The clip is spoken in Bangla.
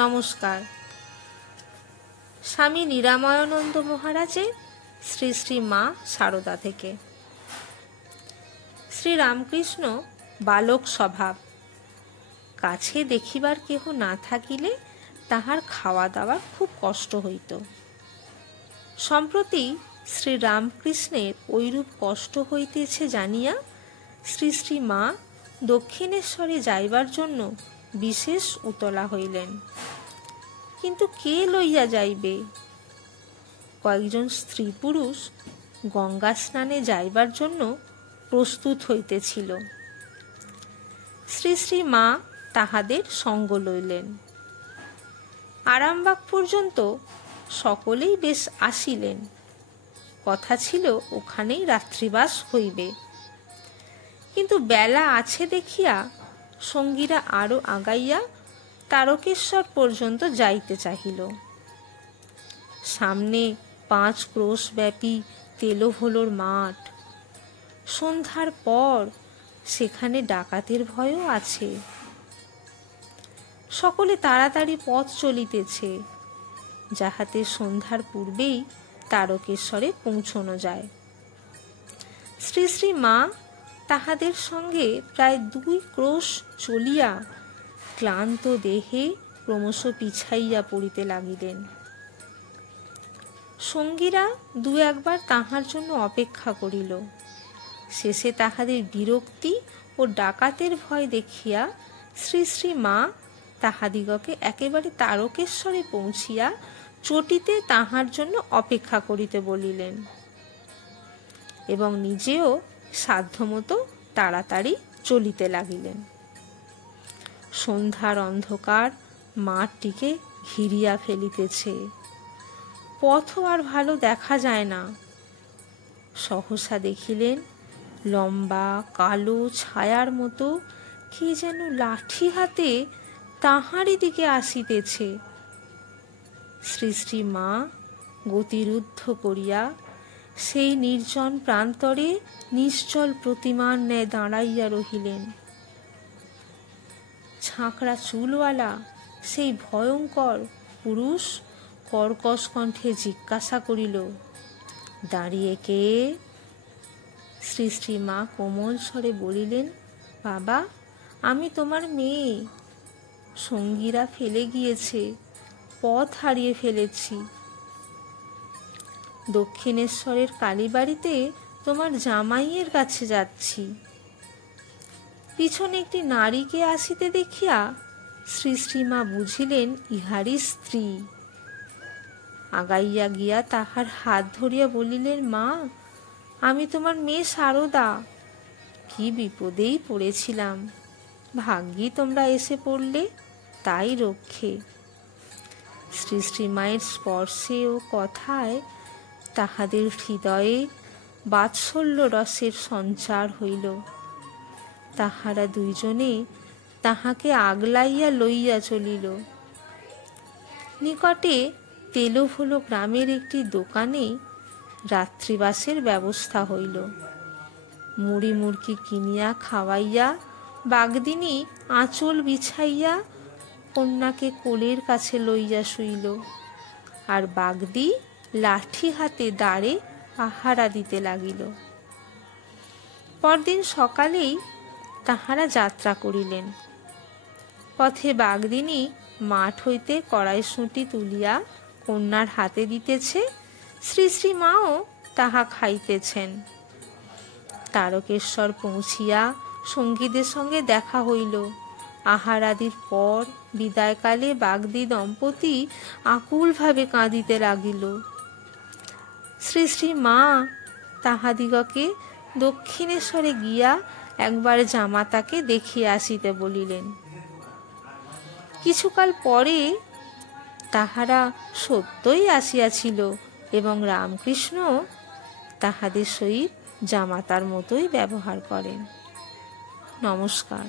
নমস্কার। স্বামী নিরাময়ানন্দ মহারাজের শ্রী শ্রী মা সারদা থেকে। শ্রীরামকৃষ্ণ বালক স্বভাব, কাছে দেখিবার কেহ না থাকিলে তাহার খাওয়া দাওয়ার খুব কষ্ট হইত। সম্প্রতি শ্রীরামকৃষ্ণের ঐরূপ কষ্ট হইতেছে জানিয়া শ্রী শ্রী মা দক্ষিণেশ্বরে যাইবার জন্য বিশেষ উতলা হইলেন। কিন্তু কে লইয়া যাইবে? কয়েকজন স্ত্রী পুরুষ গঙ্গা স্নানে যাইবার জন্য প্রস্তুত হইতেছিল। শ্রী শ্রী মা তাহাদের সঙ্গ লইলেন। আরামবাগ পর্যন্ত সকলেই বেশ আসিলেন। কথা ছিল ওখানেই রাত্রিবাস হইবে। কিন্তু বেলা আছে দেখিয়া সঙ্গীরা আরো আগাইয়া তারকেশ্বর পর্যন্ত যাইতে চাহিল। সামনে 5 ক্রোশ ব্যাপী তেলোভোলোর মাঠ। সন্ধ্যার পর সেখানে ডাকাতের ভয়ও আছে। সকলে তাড়াতাড়ি পথ চলিতেছে, যাহাতে সন্ধ্যার পূর্বেই তারকেশ্বরে পৌঁছানো যায়। শ্রী শ্রী মা তাহাদের সঙ্গে প্রায় 2 ক্রোশ চলিয়া ক্লান্ত দেহে ক্রমশ পিছাইয়া পড়িতে লাগিলেন। সঙ্গীরা 2-1 তাহার জন্য অপেক্ষা করিল। শেষে তাহাদের বিরক্তি ও ডাকাতের ভয় দেখিয়া শ্রী শ্রী মা তাহাদিগকে একেবারে তারকেশ্বরে পৌঁছিয়া চটিতে তাহার জন্য অপেক্ষা করিতে বলিলেন এবং নিজেও সাধ্যমতো তাড়াতাড়ি চলিতে লাগিলেন। সন্ধ্যার অন্ধকার মাঠটিকে ঘিরিয়া ফেলিতেছে। পথও আর ভালো দেখা যায় না। সহসা দেখিলেন লম্বা কালো ছায়ার মতো কে যেন লাঠি হাতে তাহারই দিকে আসিতেছে। শ্রী শ্রী মা গতিরুদ্ধ করিয়া সেই নির্জন প্রান্তরে নিশ্চল প্রতিমার ন্যায় দাঁড়াইয়া রহিলেন। ছাঁকড়া চুলওয়ালা সেই ভয়ঙ্কর পুরুষ কর্কশ কণ্ঠে জিজ্ঞাসা করিল, দাঁড়িয়ে কে? শ্রী শ্রী মা কোমল স্বরে বলিলেন, বাবা, আমি তোমার মেয়ে। সঙ্গীরা ফেলে গিয়েছে, পথ হারিয়ে ফেলেছি। দক্ষিণেশ্বরের কালীবাড়িতে তোমার জামাইয়ের কাছে যাচ্ছি। পিছনে একটি নারীকে আসিতে দেখিয়া শ্রী শ্রী মা বুঝিলেন ইহারই স্ত্রী। আগাইয়া গিয়া তাহার হাত ধরিয়া বলিলেন, মা, আমি তোমার মেয়ে সারদা। কি বিপদেই পড়েছিলাম, ভাগ্যি তোমরা এসে পড়লে, তাই রক্ষে। শ্রী শ্রী মায়ের স্পর্শে ও কথায় তাহাদের হৃদয়ে বাৎসল্য রসের সঞ্চার হইল। তাহারা দুইজনে তাহাকে আগলাইয়া লইয়া চলিল। নিকটে তেলোভোলো গ্রামের একটি দোকানে রাত্রিবাসের ব্যবস্থা হইল। মুড়ি মুড়কি কিনিয়া খাওয়াইয়া বাগদিনী আঁচল বিছাইয়া কন্যাকে কোলের কাছে লইয়া শুইল, আর বাগদি লাঠি হাতে দাঁড়ে পাহারা দিতে লাগিল। পরদিন সকালেই তাহারা যাত্রা করিলেন। পথে বাগদিনী মাঠ হইতে কড়াইশুঁটি তুলিয়া কন্যার হাতে দিতেছে, শ্রী শ্রী মাও তাহা খাইতেছেন। তারকেশ্বর পৌঁছিয়া সঙ্গীদের সঙ্গে দেখা হইল। আহারাদির পর বিদায়কালে বাগদি দম্পতি আকুলভাবে কাঁদিতে লাগিল। শ্রী শ্রী মা তাহাদিগকে দক্ষিণেশ্বরে গিয়া একবার জামাতাকে দেখিয়া আসিতে বলিলেন। কিছুকাল পরে তাহারা সত্যই আসিয়াছিল এবং রামকৃষ্ণ তাহাদের সহিত জামাতার মতোই ব্যবহার করেন। নমস্কার।